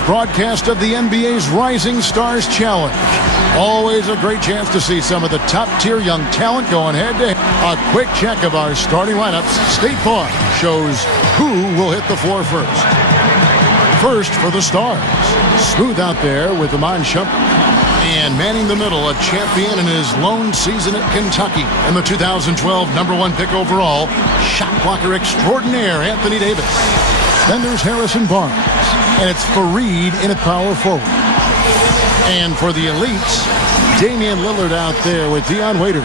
Broadcast of the NBA's Rising Stars Challenge. Always a great chance to see some of the top-tier young talent going head-to-head. A quick check of our starting lineups. State Farm shows who will hit the floor first. First for the Stars. Smooth out there with Iman Shumpert. And manning the middle, a champion in his lone season at Kentucky. And the 2012 #1 pick overall, shot blocker extraordinaire Anthony Davis. Then there's Harrison Barnes. And it's Fareed in at power forward. And for the elites, Damian Lillard out there with Dion Waiters.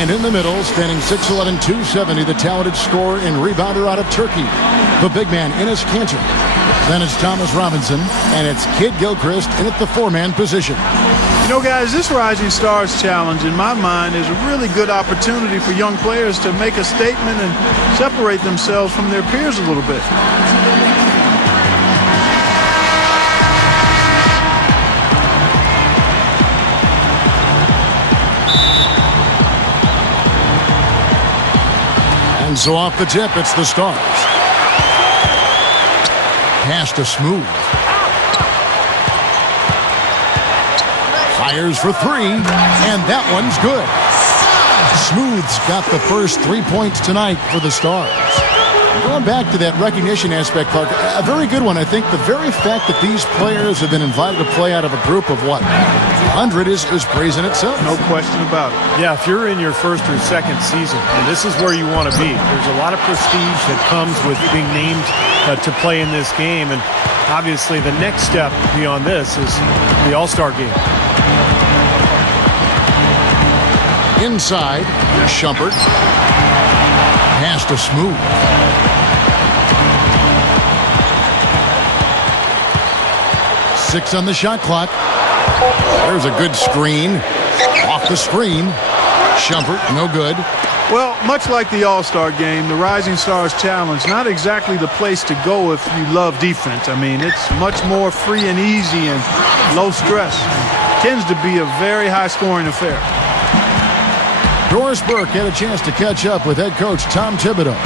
And in the middle, standing 6'11", 270, the talented scorer and rebounder out of Turkey, the big man, Enes Kanter. Then it's Thomas Robinson, and it's Kid Gilchrist in at the four-man position. You know, guys, this Rising Stars Challenge, in my mind, is a really good opportunity for young players to make a statement and separate themselves from their peers a little bit. And so off the tip, it's the Stars. Pass to Smooth. Fires for three, and that one's good. Smooth's got the first 3 points tonight for the Stars. Going back to that recognition aspect, Clark, a very good one. I think the very fact that these players have been invited to play out of a group of, 100 is praise in itself. No question about it. Yeah, if you're in your first or second season, and this is where you want to be, there's a lot of prestige that comes with being named to play in this game. And obviously the next step beyond this is the All-Star game. Inside, Shumpert. Pass to Smooth. Six on the shot clock. There's a good screen. Off the screen. Shumpert, no good. Well, much like the All-Star game, the Rising Stars Challenge, not exactly the place to go if you love defense. I mean, it's much more free and easy and low stress. It tends to be a very high-scoring affair. Doris Burke had a chance to catch up with head coach Tom Thibodeau.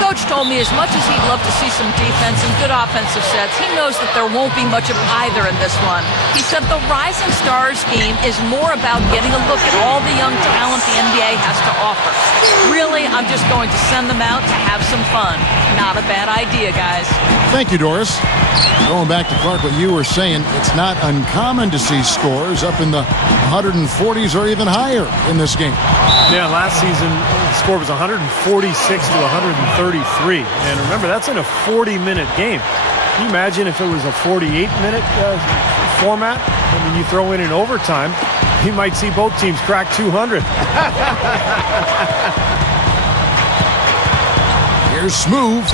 Coach told me as much as he'd love to see some defense and good offensive sets, he knows that there won't be much of either in this one. He said the Rising Stars game is more about getting a look at all the young talent the NBA has to offer. Really, I'm just going to send them out to have some fun. Not a bad idea, guys. Thank you, Doris. Going back to Clark, what you were saying, it's not uncommon to see scores up in the 140s or even higher in this game. Yeah, last season the score was 146 to 133. And remember, that's in a 40-minute game. Can you imagine if it was a 48-minute format? I mean, you throw in an overtime, you might see both teams crack 200. Here's Smooth.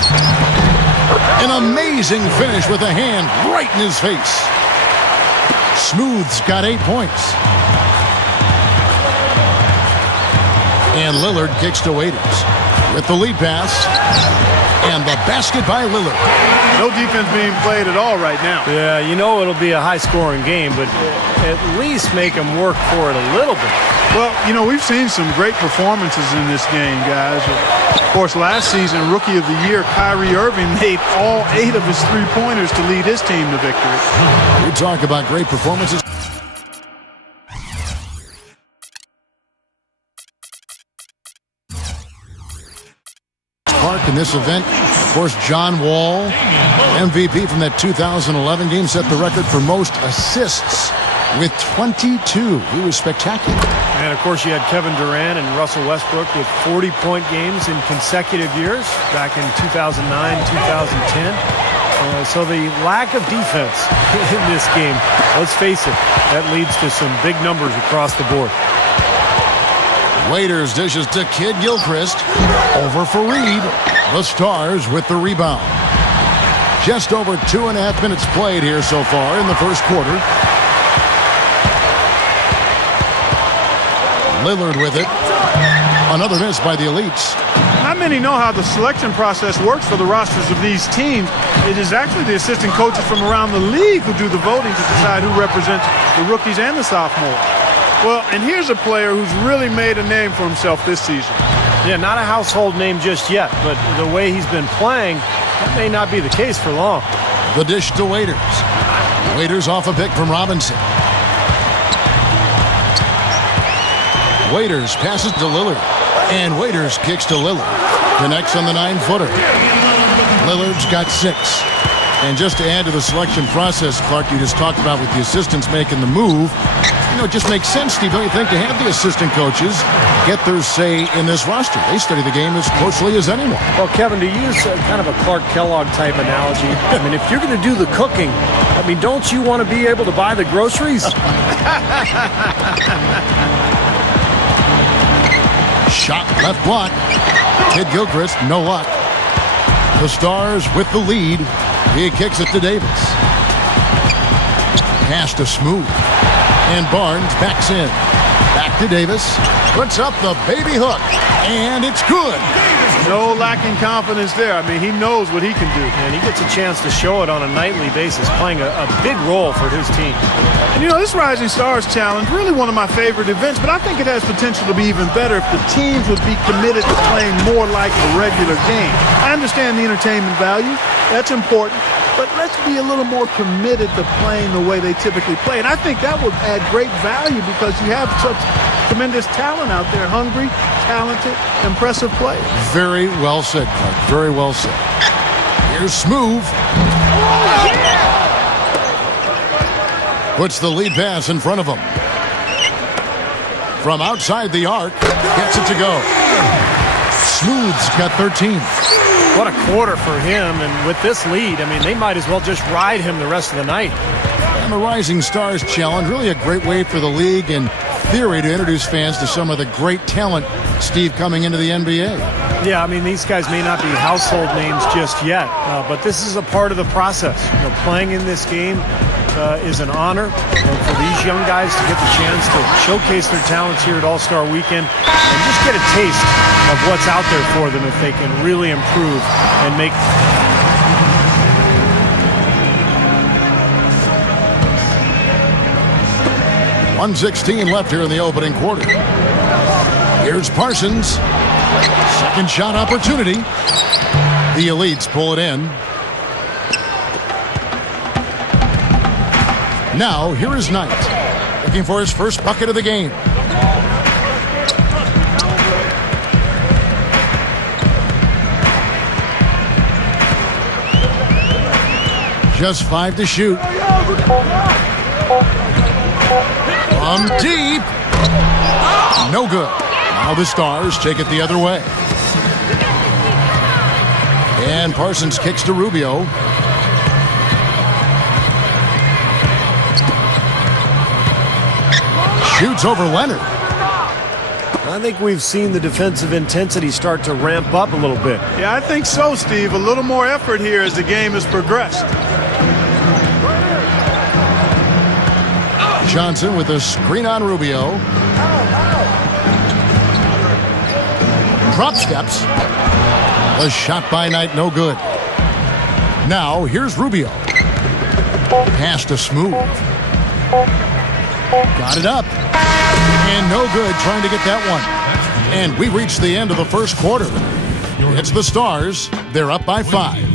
An amazing finish with a hand right in his face. Smooth's got 8 points. And Lillard kicks to Waiters with the lead pass. And the basket by Lillard. No defense being played at all right now. Yeah, you know it'll be a high-scoring game, but at least make them work for it a little bit. Well, you know, we've seen some great performances in this game, guys. Of course, last season, Rookie of the Year, Kyrie Irving made all 8 of his three-pointers to lead his team to victory. We talk about great performances. Park in this event. Of course, John Wall, MVP from that 2011 game, set the record for most assists with 22. He was spectacular. And, of course, you had Kevin Durant and Russell Westbrook with 40-point games in consecutive years back in 2009, 2010. So the lack of defense in this game, let's face it, that leads to some big numbers across the board. Waiters dishes to Kid Gilchrist. Over Fareed. The Stars with the rebound. Just over 2.5 minutes played here so far in the first quarter. Lillard with it. Another miss by the elites. Not many know how the selection process works for the rosters of these teams. It is actually the assistant coaches from around the league who do the voting to decide who represents the rookies and the sophomores. Well, and here's a player who's really made a name for himself this season. Yeah, not a household name just yet, but the way he's been playing, that may not be the case for long. The dish to Waiters. Waiters off a pick from Robinson. Waiters passes to Lillard. And Waiters kicks to Lillard. Connects on the 9-footer. Lillard's got 6. And just to add to the selection process, Clark, you just talked about with the assistants making the move, it just makes sense, Steve, don't you think, to have the assistant coaches get their say in this roster? They study the game as closely as anyone. Well, Kevin, to use kind of a Clark Kellogg type analogy, I mean, if you're going to do the cooking, I mean, don't you want to be able to buy the groceries? Shot left block. Kid Gilchrist, no luck. The Stars with the lead. He kicks it to Davis. Pass to Smooth. And Barnes backs in. Back to Davis. Puts up the baby hook. And it's good. No lacking confidence there. I mean, he knows what he can do. And he gets a chance to show it on a nightly basis, playing a big role for his team. And this Rising Stars Challenge, really one of my favorite events, but I think it has potential to be even better if the teams would be committed to playing more like a regular game. I understand the entertainment value. That's important. But let's be a little more committed to playing the way they typically play. And I think that would add great value because you have such tremendous talent out there. Hungry, talented, impressive players. Very well said, Clark. Very well said. Here's Smooth. Puts the lead pass in front of him. From outside the arc, gets it to go. Smooth's got 13. What a quarter for him, and with this lead, I mean, they might as well just ride him the rest of the night. And the Rising Stars Challenge, really a great way for the league in theory to introduce fans to some of the great talent, Steve, coming into the NBA. Yeah, I mean, these guys may not be household names just yet, but this is a part of the process. Playing in this game is an honor, and for these young guys to get the chance to showcase their talents here at All-Star Weekend and just get a taste of what's out there for them if they can really improve and make. .116 left here in the opening quarter. Here's Parsons. Second shot opportunity. The Elites pull it in. Now, here is Knight, looking for his first bucket of the game. Just 5 to shoot. From deep. No good. Now the Stars take it the other way. And Parsons kicks to Rubio. Shoots over Leonard. I think we've seen the defensive intensity start to ramp up a little bit. Yeah, I think so, Steve. A little more effort here as the game has progressed. Johnson with a screen on Rubio. Drop steps. A shot by Knight, no good. Now, here's Rubio. Pass to Smooth. Got it up. And no good trying to get that one. And we reached the end of the first quarter. It's the Stars. They're up by 5.